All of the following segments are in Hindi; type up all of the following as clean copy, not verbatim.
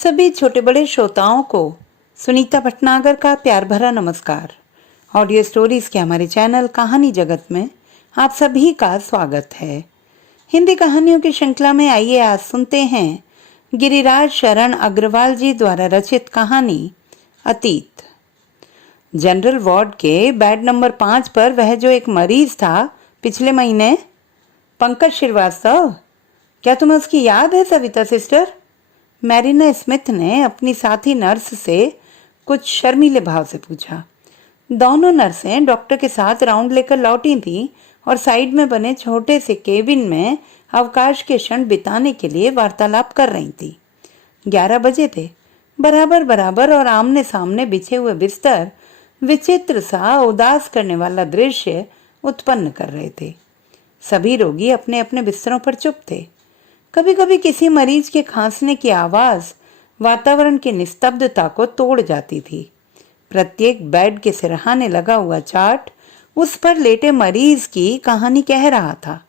सभी छोटे बड़े श्रोताओं को सुनीता भटनागर का प्यार भरा नमस्कार। ऑडियो स्टोरीज के हमारे चैनल कहानी जगत में आप सभी का स्वागत है। हिंदी कहानियों की श्रृंखला में आइए आज सुनते हैं गिरिराज शरण अग्रवाल जी द्वारा रचित कहानी अतीत। जनरल वार्ड के बेड नंबर 5 पर वह जो एक मरीज था पिछले महीने, पंकज श्रीवास्तव, क्या तुम्हें उसकी याद है सविता सिस्टर? मैरिना स्मिथ ने अपनी साथी नर्स से कुछ शर्मीले भाव से पूछा। दोनों नर्सें डॉक्टर के साथ राउंड लेकर लौटी थीं और साइड में बने छोटे से केबिन में अवकाश के क्षण बिताने के लिए वार्तालाप कर रही थीं। 11 बजे थे। बराबर और आमने सामने बिछे हुए बिस्तर विचित्र सा उदास करने वाला दृश्य उत्पन्न कर रहे थे। सभी रोगी अपने अपने बिस्तरों पर चुप थे। कभी कभी किसी मरीज के खांसने की आवाज वातावरण की निस्तब्धता को तोड़ जाती थी। प्रत्येक बेड के सिरहाने लगा हुआ चार्ट उस पर लेटे मरीज की कहानी कह रहा था।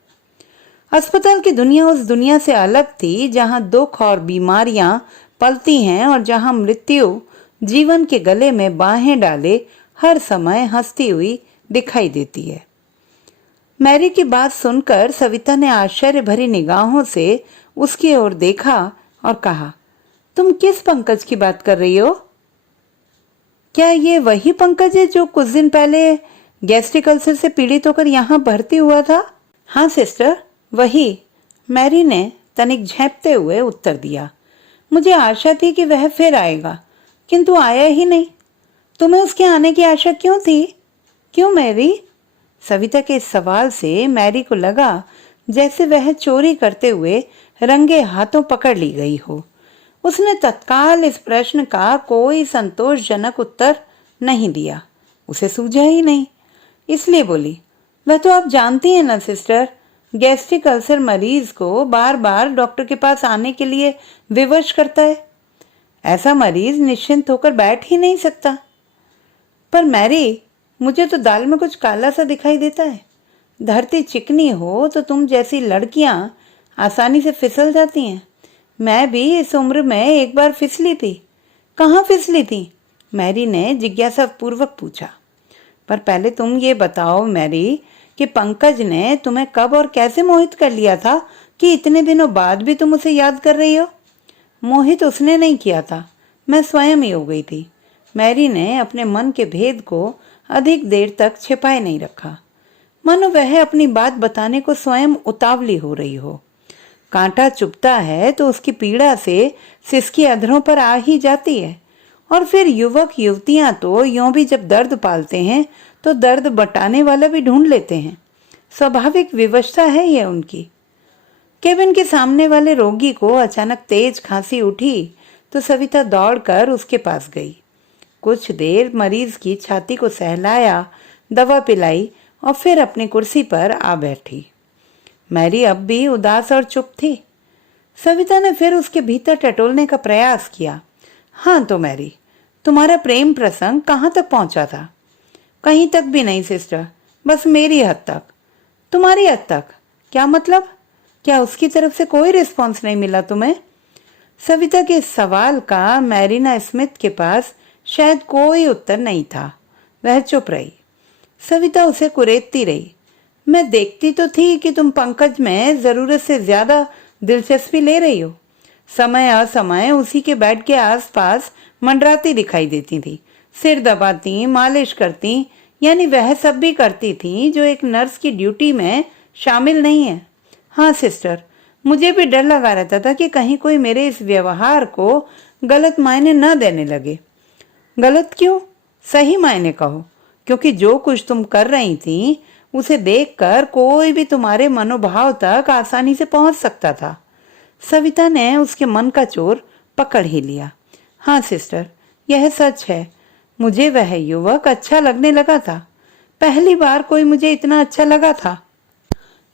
अस्पताल की दुनिया उस दुनिया से अलग थी जहां दुख और बीमारियां पलती हैं और जहां मृत्यु जीवन के गले में बाहें डाले हर समय हंसती हुई दिखाई देती है। मैरी की बात सुनकर सविता ने आश्चर्य भरी निगाहों से उसकी ओर देखा और कहा, तुम किस पंकज की बात कर रही हो? क्या ये वही पंकज है जो कुछ दिन पहले गैस्ट्रिक अल्सर से पीड़ित होकर यहाँ भर्ती हुआ था? हाँ सिस्टर, वही, मैरी ने तनिक झेंपते हुए उत्तर दिया। मुझे आशा थी कि वह फिर आएगा, किंतु आया ही नहीं। तुम्हें उसके आने की आशा क्यों थी? क्यों मैरी? सविता के इस सवाल से मैरी को लगा जैसे वह चोरी करते हुए रंगे हाथों पकड़ ली गई हो। उसने तत्काल इस प्रश्न का कोई संतोषजनक उत्तर नहीं दिया। उसे सूझा ही नहीं, इसलिए बोली, वह तो आप जानती हैं ना सिस्टर, गैस्ट्रिक अल्सर मरीज को बार बार डॉक्टर के पास आने के लिए विवश करता है। ऐसा मरीज निश्चिंत होकर बैठ ही नहीं सकता। पर मैरी, मुझे तो दाल में कुछ काला सा दिखाई देता है। धरती चिकनी हो तो तुम जैसी लड़कियां आसानी से फिसल जाती हैं। मैं भी इस उम्र में एक बार फिसली थी। कहाँ फिसली थी? मैरी ने जिज्ञासा पूर्वक पूछा। पर पहले तुम ये बताओ मैरी कि पंकज ने तुम्हें कब और कैसे मोहित कर लिया था कि इतने दिनों बाद भी तुम उसे याद कर रही हो? मोहित उसने नहीं किया था, मैं स्वयं ही हो गई थी। मैरी ने अपने मन के भेद को अधिक देर तक छिपाए नहीं रखा, मानो वह अपनी बात बताने को स्वयं उतावली हो रही हो। कांटा चुभता है तो उसकी पीड़ा से सिसकी अधरों पर आ ही जाती है, और फिर युवक युवतियां तो यूं भी जब दर्द पालते हैं तो दर्द बटाने वाला भी ढूंढ लेते हैं। स्वाभाविक विवशता है यह उनकी। केबिन के सामने वाले रोगी को अचानक तेज खांसी उठी तो सविता दौड़कर उसके पास गई। कुछ देर मरीज की छाती को सहलाया, दवा पिलाई और फिर अपनी कुर्सी पर आ बैठी। मैरी अब भी उदास और चुप थी। सविता ने फिर उसके भीतर टटोलने का प्रयास किया। हाँ तो मैरी, तुम्हारा प्रेम प्रसंग कहाँ तक पहुंचा था? कहीं तक भी नहीं सिस्टर, बस मेरी हद तक। तुम्हारी हद तक? क्या मतलब? क्या उसकी तरफ से कोई रिस्पॉन्स नहीं मिला तुम्हें? सविता के इस सवाल का मैरिना स्मिथ के पास शायद कोई उत्तर नहीं था। वह चुप रही। सविता उसे कुरेदती रही। मैं देखती तो थी कि तुम पंकज में जरूरत से ज्यादा दिलचस्पी ले रही हो। समय असमय उसी के बेड के आसपास मंडराती दिखाई देती थी, सिर दबाती, मालिश करती, यानी वह सब भी करती थी जो एक नर्स की ड्यूटी में शामिल नहीं है। हाँ सिस्टर, मुझे भी डर लगा रहता था कि कहीं कोई मेरे इस व्यवहार को गलत मायने न देने लगे। गलत क्यों? सही मायने कहो, क्योंकि जो कुछ तुम कर रही थी उसे देखकर कोई भी तुम्हारे मनोभाव तक आसानी से पहुंच सकता था। सविता ने उसके मन का चोर पकड़ ही लिया। हाँ सिस्टर, यह सच है, मुझे वह युवक अच्छा लगने लगा था। पहली बार कोई मुझे इतना अच्छा लगा था।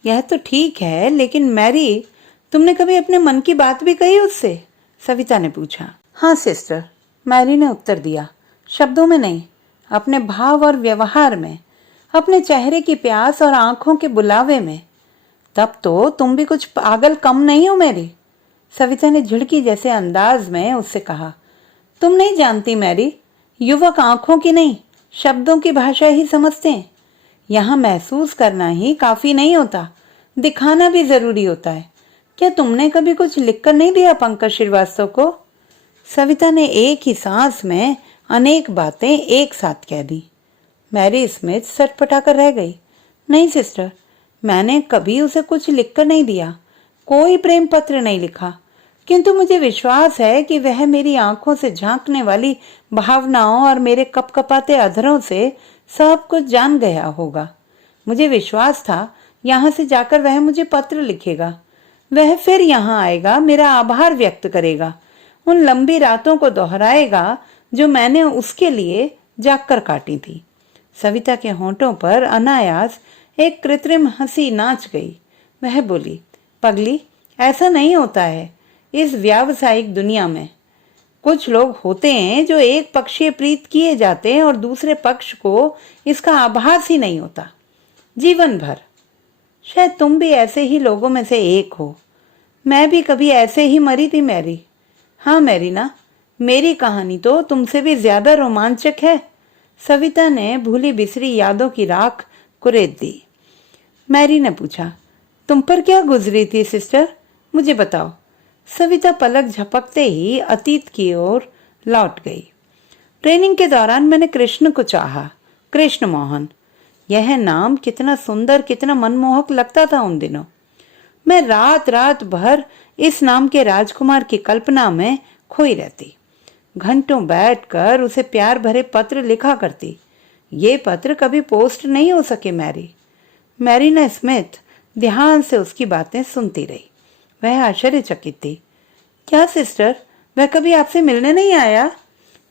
यह तो ठीक है, लेकिन मैरी, तुमने कभी अपने मन की बात भी कही उससे? सविता ने पूछा। हाँ सिस्टर, मैरी ने उत्तर दिया, शब्दों में नहीं, अपने भाव और व्यवहार में, अपने चेहरे की प्यास और आंखों के बुलावे में। तब तो तुम भी कुछ पागल कम नहीं हो मैरी। सविता ने झिड़की जैसे अंदाज में उससे कहा। तुम नहीं जानती मैरी, युवक आंखों की नहीं शब्दों की भाषा ही समझते हैं। यहाँ महसूस करना ही काफी नहीं होता, दिखाना भी जरूरी होता है। क्या तुमने कभी कुछ लिखकर नहीं दिया पंकज श्रीवास्तव को? सविता ने एक ही सांस में अनेक बातें एक साथ कह दी। मैरी स्मिथ सटपटा कर रह गई। नहीं सिस्टर, मैंने कभी उसे कुछ लिखकर नहीं दिया, कोई प्रेम पत्र नहीं लिखा, किंतु मुझे विश्वास है कि वह मेरी आंखों से झांकने वाली भावनाओं और मेरे कपकपाते अधरों से सब कुछ जान गया होगा। मुझे विश्वास था यहाँ से जाकर वह मुझे पत्र लिखेगा, वह फिर यहाँ आएगा, मेरा आभार व्यक्त करेगा, उन लंबी रातों को दोहराएगा जो मैंने उसके लिए जागकर काटी थी। सविता के होंठों पर अनायास एक कृत्रिम हंसी नाच गई। वह बोली, पगली, ऐसा नहीं होता है इस व्यावसायिक दुनिया में। कुछ लोग होते हैं जो एक पक्षीय प्रीत किए जाते हैं और दूसरे पक्ष को इसका आभास ही नहीं होता जीवन भर। शायद तुम भी ऐसे ही लोगों में से एक हो। मैं भी कभी ऐसे ही मरी थी मैरी। हाँ मैरी ना, मेरी कहानी तो तुमसे भी ज्यादा रोमांचक है। सविता ने भूली बिसरी यादों की राख कुरेद दी। मैरी ने पूछा, तुम पर क्या गुजरी थी सिस्टर, मुझे बताओ। सविता पलक झपकते ही अतीत की ओर लौट गई। ट्रेनिंग के दौरान मैंने कृष्ण को चाहा, कृष्ण मोहन। यह नाम कितना सुंदर, कितना मनमोहक लगता था उन दिनों। मैं रात रात भर इस नाम के राजकुमार की कल्पना में खोई रहती। घंटों बैठकर उसे प्यार भरे पत्र लिखा करती। ये पत्र कभी पोस्ट नहीं हो सके मैरी। मैरीना स्मिथ ध्यान से उसकी बातें सुनती रही। वह आश्चर्यचकित थी। क्या सिस्टर, वह कभी आपसे मिलने नहीं आया?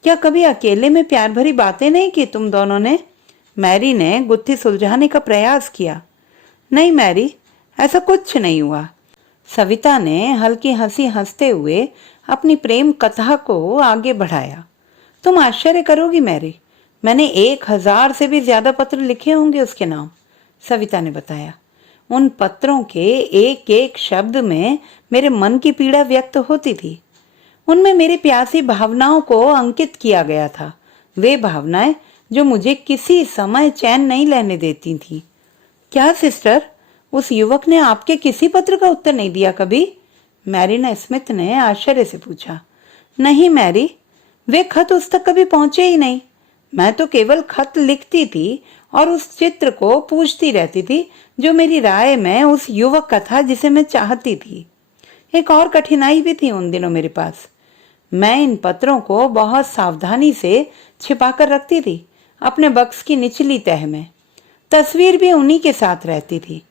क्या कभी अकेले में प्यार भरी बातें नहीं की तुम दोनों ने? मैरी ने गुत्थी सुलझाने का प्रयास किया। नहीं मैरी, ऐसा कुछ नहीं हुआ। सविता ने हल्की हंसी हंसते हुए अपनी प्रेम कथा को आगे बढ़ाया। तुम आश्चर्य करोगी मैरी, मैंने 1000 से भी ज्यादा पत्र लिखे होंगे उसके नाम, सविता ने बताया। उन पत्रों के एक एक शब्द में मेरे मन की पीड़ा व्यक्त होती थी। उनमें मेरी प्यासी भावनाओं को अंकित किया गया था, वे भावनाएं जो मुझे किसी समय चैन नहीं लेने देती थी। क्या सिस्टर, उस युवक ने आपके किसी पत्र का उत्तर नहीं दिया कभी? मैरीना स्मिथ ने आश्चर्य से पूछा। नहीं मैरी, वे खत उस तक कभी पहुंचे ही नहीं। मैं तो केवल खत लिखती थी और उस चित्र को पूछती रहती थी जो मेरी राय में उस युवक का था जिसे मैं चाहती थी। एक और कठिनाई भी थी उन दिनों मेरे पास। मैं इन पत्रों को बहुत सावधानी से छिपाकर रखती थी अपने बक्स की निचली तह में। तस्वीर भी उन्हीं के साथ रहती थी।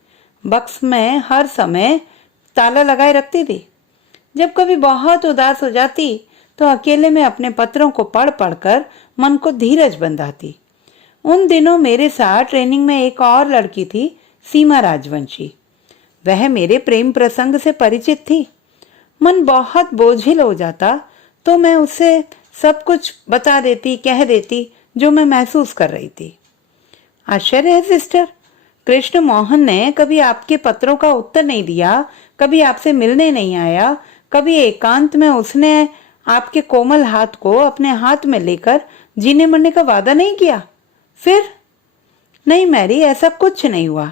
बक्स में हर समय ताला लगाए रखती थी। जब कभी बहुत उदास हो जाती तो अकेले में अपने पत्रों को पढ़ पढ़कर मन को धीरज बंधाती। उन दिनों मेरे साथ ट्रेनिंग में एक और लड़की थी, सीमा राजवंशी। वह मेरे प्रेम प्रसंग से परिचित थी। मन बहुत बोझिल हो जाता तो मैं उससे सब कुछ बता देती, कह देती जो मैं महसूस कर रही थी। आश्चर्य है सिस्टर, कृष्ण मोहन ने कभी आपके पत्रों का उत्तर नहीं दिया, कभी आपसे मिलने नहीं आया, कभी एकांत में उसने आपके कोमल हाथ को अपने हाथ में लेकर जीने मरने का वादा नहीं किया? फिर? नहीं मैरी, ऐसा कुछ नहीं हुआ।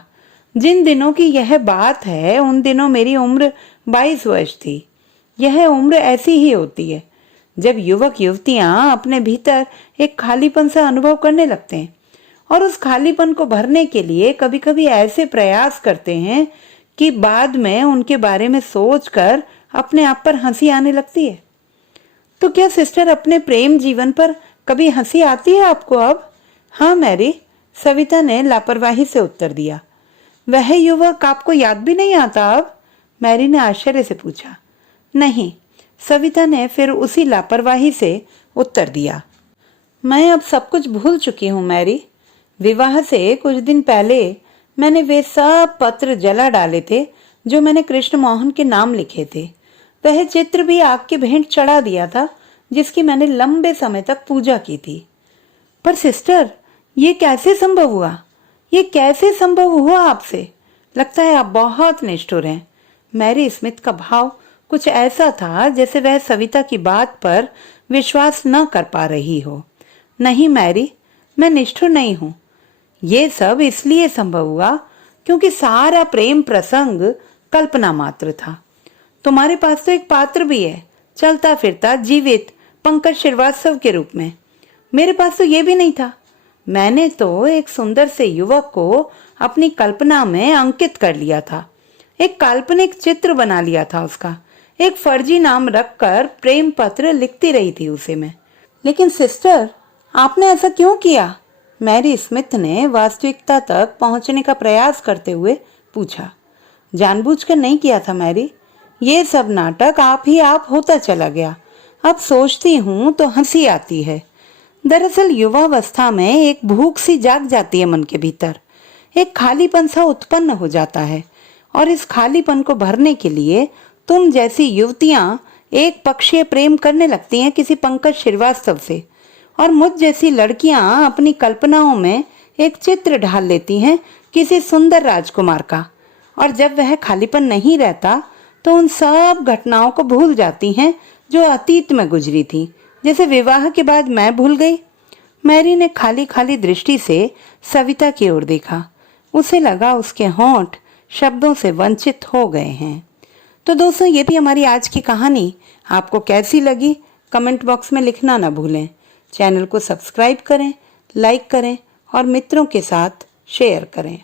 जिन दिनों की यह बात है उन दिनों मेरी उम्र 22 वर्ष थी। यह उम्र ऐसी ही होती है जब युवक युवतियां अपने भीतर एक खालीपन सा अनुभव करने लगते हैं और उस खालीपन को भरने के लिए कभी कभी ऐसे प्रयास करते हैं कि बाद में उनके बारे में सोचकर अपने आप पर हंसी आने लगती है। तो क्या सिस्टर, अपने प्रेम जीवन पर कभी हंसी आती है आपको अब? हाँ मैरी, सविता ने लापरवाही से उत्तर दिया। वह युवक आपको याद भी नहीं आता अब? मैरी ने आश्चर्य से पूछा। नहीं, सविता ने फिर उसी लापरवाही से उत्तर दिया। मैं अब सब कुछ भूल चुकी हूँ मैरी। विवाह से कुछ दिन पहले मैंने वे सब पत्र जला डाले थे जो मैंने कृष्ण मोहन के नाम लिखे थे। वह चित्र भी आग की भेंट चढ़ा दिया था जिसकी मैंने लंबे समय तक पूजा की थी। पर सिस्टर, ये कैसे संभव हुआ? ये कैसे संभव हुआ आपसे? लगता है आप बहुत निष्ठुर हैं। मैरी स्मिथ का भाव कुछ ऐसा था जैसे वह सविता की बात पर विश्वास न कर पा रही हो। नहीं मैरी, मैं निष्ठुर नहीं हूं। ये सब इसलिए संभव हुआ क्योंकि सारा प्रेम प्रसंग कल्पना मात्र था। तुम्हारे पास तो एक पात्र भी है, चलता फिरता जीवित पंकज श्रीवास्तव के रूप में। मेरे पास तो ये भी नहीं था। मैंने तो एक सुंदर से युवक को अपनी कल्पना में अंकित कर लिया था, एक काल्पनिक चित्र बना लिया था उसका, एक फर्जी नाम रखकर प्रेम पत्र लिखती रही थी उसे मैं। लेकिन सिस्टर, आपने ऐसा क्यों किया? मैरी स्मिथ ने वास्तविकता तक पहुंचने का प्रयास करते हुए पूछा। जानबूझकर नहीं किया था मैरी, ये सब नाटक आप ही आप होता चला गया। अब सोचती हूँ तो हंसी आती है। दरअसल युवावस्था में एक भूख सी जाग जाती है मन के भीतर, एक खालीपन सा उत्पन्न हो जाता है, और इस खालीपन को भरने के लिए तुम जैसी युवतियां एक पक्षीय प्रेम करने लगती हैं किसी पंकज श्रीवास्तव से, और मुझ जैसी लड़कियां अपनी कल्पनाओं में एक चित्र ढाल लेती हैं किसी सुंदर राजकुमार का, और जब वह खालीपन नहीं रहता तो उन सब घटनाओं को भूल जाती हैं जो अतीत में गुजरी थी, जैसे विवाह के बाद मैं भूल गई। मैरी ने खाली खाली दृष्टि से सविता की ओर देखा। उसे लगा उसके होंठ शब्दों से वंचित हो गए हैं। तो दोस्तों, ये भी हमारी आज की कहानी आपको कैसी लगी कमेंट बॉक्स में लिखना ना भूलें। चैनल को सब्सक्राइब करें, लाइक करें और मित्रों के साथ शेयर करें।